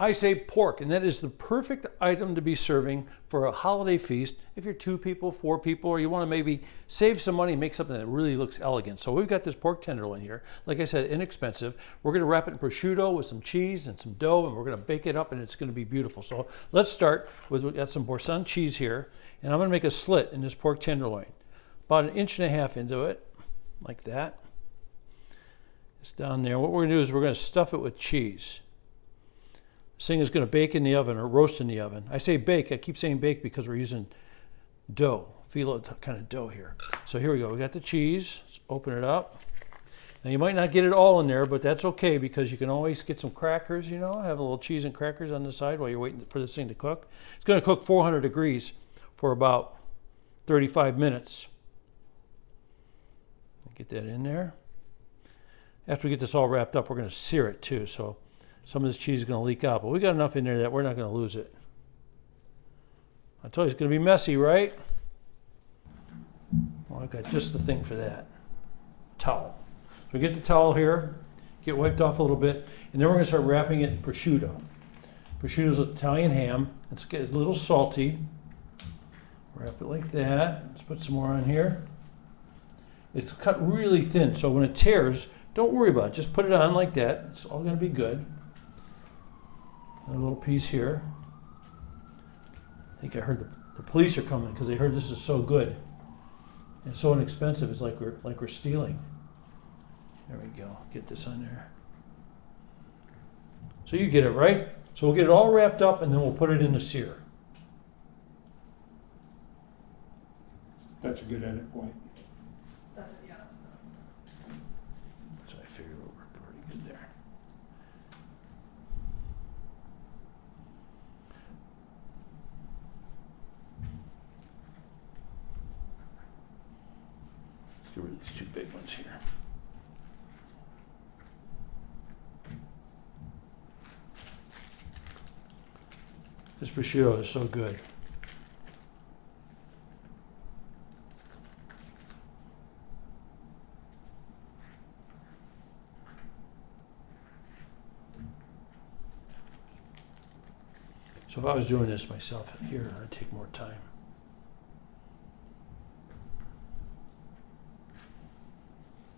I say pork, and that is the perfect item to be serving for a holiday feast if you're 2 people, 4 people, or you want to maybe save some money and make something that really looks elegant. So we've got this pork tenderloin here. Like I said, inexpensive. We're going to wrap it in prosciutto with some cheese and some dough, and we're going to bake it up, and it's going to be beautiful. So let's start with, we've got some Boursin cheese here, and I'm going to make a slit in this pork tenderloin. About 1.5 inches into it, like that. It's down there. What we're going to do is we're going to stuff it with cheese. This thing is going to bake in the oven or roast in the oven. I say bake. I keep saying bake because we're using dough, phyllo kind of dough here. So here we go. We got the cheese. Let's open it up. Now you might not get it all in there, but that's okay because you can always get some crackers, you know, have a little cheese and crackers on the side while you're waiting for this thing to cook. It's going to cook 400 degrees for about 35 minutes. Get that in there. After we get this all wrapped up, we're going to sear it too. So some of this cheese is going to leak out, but we got enough in there that we're not going to lose it. I told you it's going to be messy, right? Well, I've got just the thing for that. Towel. So we get the towel here, get wiped off a little bit, and then we're going to start wrapping it in prosciutto. Prosciutto is Italian ham. It's a little salty. Wrap it like that. Let's put some more on here. It's cut really thin, so when it tears, don't worry about it. Just put it on like that. It's all going to be good. A little piece here. I think I heard the police are coming because they heard this is so good. And so inexpensive, it's like we're stealing. There we go. Get this on there. So you get it, right? So we'll get it all wrapped up and then we'll put it in the sear. That's a good edit point. That's it, yeah, that's good. So I figured it worked pretty good there. Let's get rid of these 2 big ones here. This prosciutto is so good. So if I was doing this myself here, I'd take more time.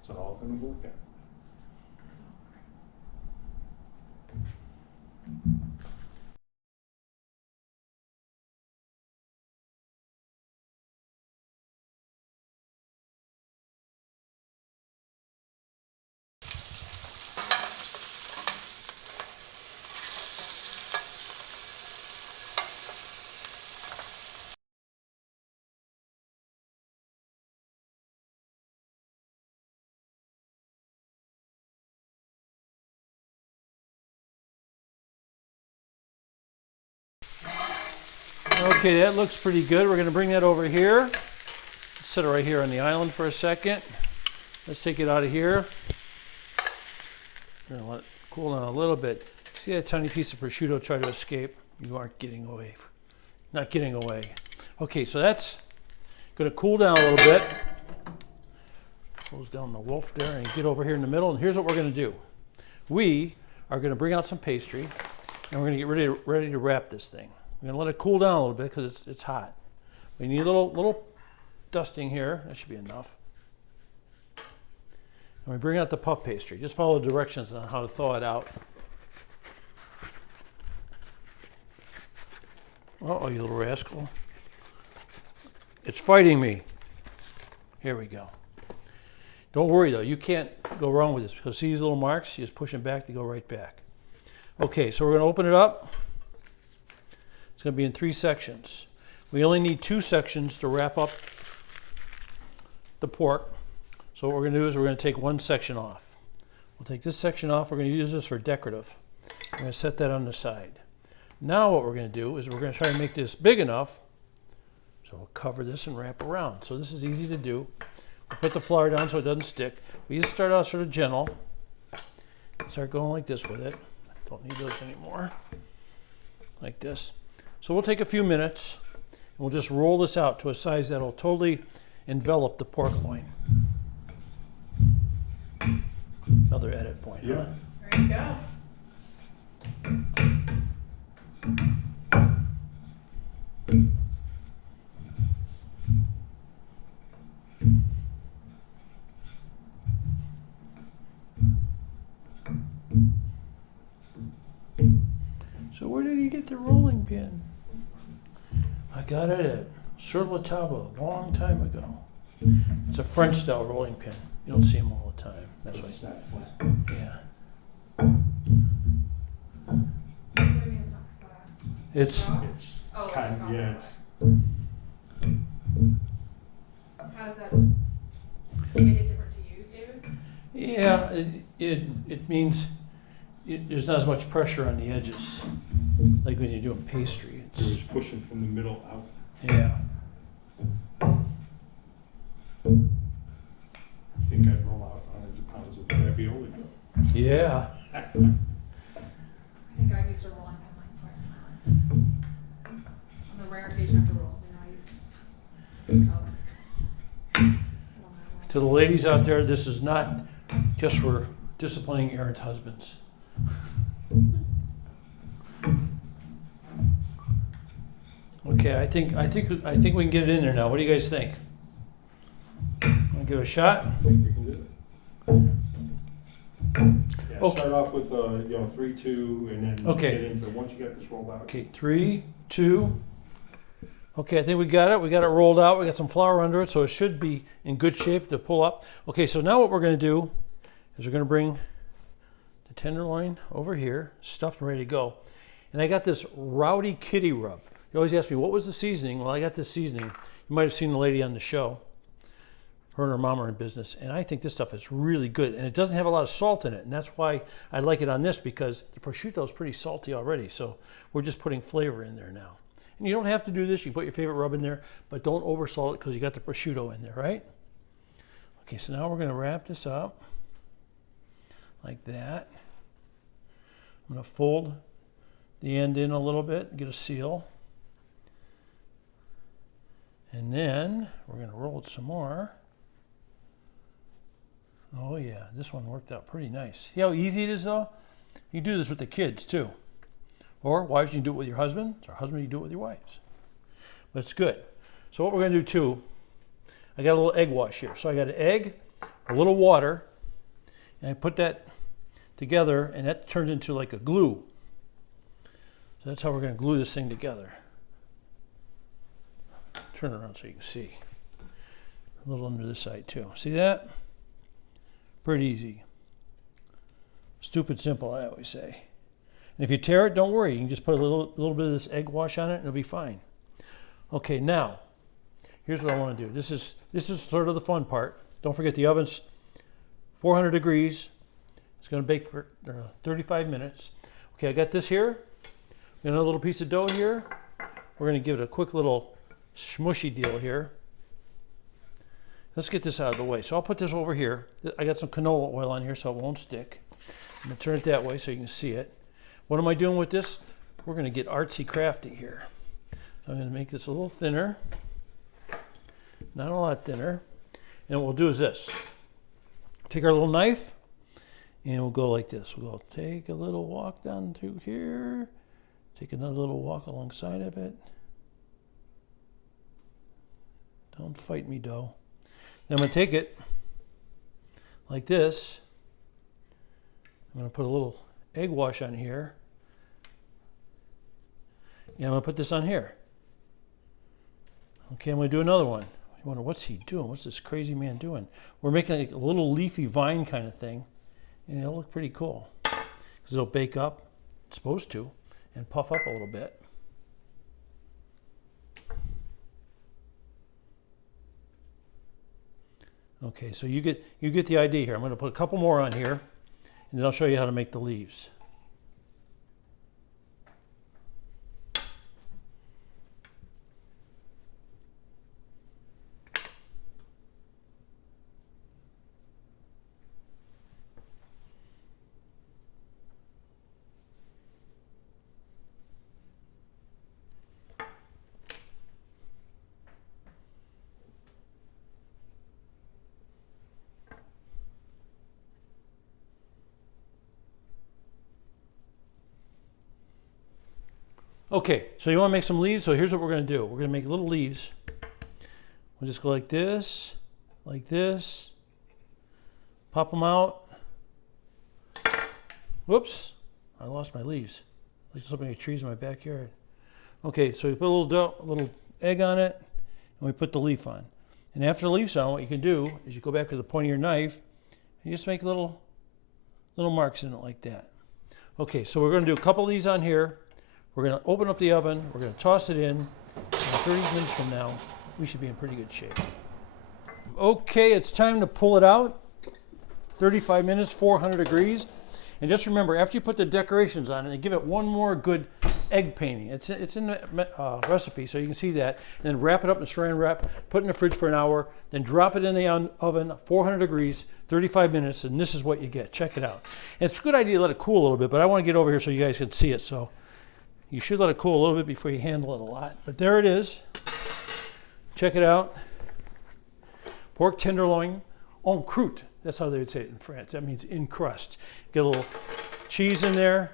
It's all going to work out. Okay, that looks pretty good. We're going to bring that over here. Let's set it right here on the island for a second. Let's take it out of here. We're going to let it cool down a little bit. See that tiny piece of prosciutto try to escape? You aren't getting away. Not getting away. Okay, so that's going to cool down a little bit. Close down the wolf there and get over here in the middle. And here's what we're going to do. We are going to bring out some pastry and we're going to get ready to wrap this thing. We're going to let it cool down a little bit because it's hot. We need a little dusting here. That should be enough. And we bring out the puff pastry. Just follow the directions on how to thaw it out. Uh-oh, you little rascal. It's fighting me. Here we go. Don't worry though, you can't go wrong with this because see these little marks? You just push them back, they go right back. Okay, so we're going to open it up. It's going to be in 3 sections. We only need 2 sections to wrap up the pork. So what we're going to do is we're going to take 1 section off. We'll take this section off. We're going to use this for decorative. We're going to set that on the side. Now what we're going to do is we're going to try to make this big enough. So we'll cover this and wrap around. So this is easy to do. We'll put the flour down so it doesn't stick. We just start out sort of gentle. Start going like this with it. Don't need those anymore. Like this. So we'll take a few minutes and we'll just roll this out to a size that'll totally envelop the pork loin. Another edit point, Yeah. huh? There you go. So where did you get the rolling pin? I got it at Sur La Table a long time ago. It's a French style rolling pin. You don't see them all the time. That's why. It's not flat. Yeah. What do you mean it's not flat? It's It's Oh, it's kind, not yeah, flat. it's, How does that make it different to use, David? yeah. It means there's not as much pressure on the edges, like when you're doing pastry. it It's was pushing from the middle out. yeah. I think I'd roll out hundreds of pounds of ravioli dough. Yeah. I think I've used a rolling pin like twice in my life. On the rare occasion after roll something, I use. To the ladies out there, this is not just for disciplining errant husbands. Okay, I think we can get it in there now. What do you guys think? Wanna give it a shot? I think we can do it. Yeah, Okay. start off with, 3, 2, and then Okay. get into, once you get this rolled out. Okay, 3, 2. Okay, I think we got it. We got it rolled out. We got some flour under it, so it should be in good shape to pull up. Okay, so now what we're going to do is we're going to bring the tenderloin over here, stuffed and ready to go. And I got this Rowdy Kitty rub. You always ask me, what was the seasoning? Well, I got this seasoning. You might have seen the lady on the show. Her and her mom are in business, and I think this stuff is really good. And it doesn't have a lot of salt in it, and that's why I like it on this, because the prosciutto is pretty salty already. So we're just putting flavor in there now. And you don't have to do this. You put your favorite rub in there, but don't oversalt it because you got the prosciutto in there, right? Okay, so now we're going to wrap this up like that. I'm going to fold the end in a little bit and get a seal. And then we're going to roll it some more. Oh yeah, this one worked out pretty nice. See how easy it is though? You do this with the kids too. Or wives, you can do it with your husband. Or husband, you do it with your wives. But it's good. So what we're going to do too, I got a little egg wash here. So I got an egg, a little water, and I put that together, and that turns into like a glue. So that's how we're going to glue this thing together. Turn it around so you can see. A little under this side too. See that? Pretty easy. Stupid simple, I always say. And if you tear it, don't worry. You can just put a little bit of this egg wash on it, and it'll be fine. Okay, now, here's what I want to do. This is sort of the fun part. Don't forget the oven's 400 degrees. It's going to bake for 35 minutes. Okay, I got this here. Got another little piece of dough here. We're going to give it a quick little smushy deal here. Let's get this out of the way. So I'll put this over here. I got some canola oil on here so it won't stick. I'm going to turn it that way so you can see it. What am I doing with this? We're going to get artsy crafty here. So I'm going to make this a little thinner. Not a lot thinner. And what we'll do is this. Take our little knife and we'll go like this. We'll go take a little walk down through here. Take another little walk alongside of it. Don't fight me, dough. Then I'm going to take it like this. I'm going to put a little egg wash on here. And I'm going to put this on here. Okay, I'm going to do another one. You wonder, what's he doing? What's this crazy man doing? We're making like a little leafy vine kind of thing. And it'll look pretty cool. Because it'll bake up, it's supposed to, and puff up a little bit. Okay, so you get the idea here. I'm going to put a couple more on here, and then I'll show you how to make the leaves. Okay, so you want to make some leaves? So here's what we're going to do. We're going to make little leaves. We'll just go like this, pop them out. Whoops, I lost my leaves. Like so many trees in my backyard. Okay, so we put a little dough, a little egg on it, and we put the leaf on. And after the leaf's on, what you can do is you go back to the point of your knife, and you just make little marks in it like that. Okay, so we're going to do a couple of these on here. We're going to open up the oven. We're going to toss it in. And 30 minutes from now, we should be in pretty good shape. Okay, it's time to pull it out. 35 minutes, 400 degrees. And just remember, after you put the decorations on it, give it one more good egg painting. It's in the recipe, so you can see that. And then wrap it up in saran wrap, put it in the fridge for an hour, then drop it in the oven, 400 degrees, 35 minutes, and this is what you get. Check it out. And it's a good idea to let it cool a little bit, but I want to get over here so you guys can see it. So you should let it cool a little bit before you handle it a lot. But there it is. Check it out. Pork tenderloin en croûte. That's how they would say it in France. That means in crust. Get a little cheese in there.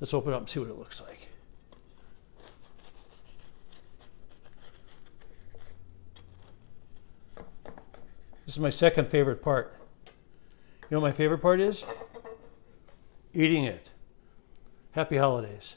Let's open it up and see what it looks like. This is my second favorite part. You know what my favorite part is? Eating it. Happy holidays.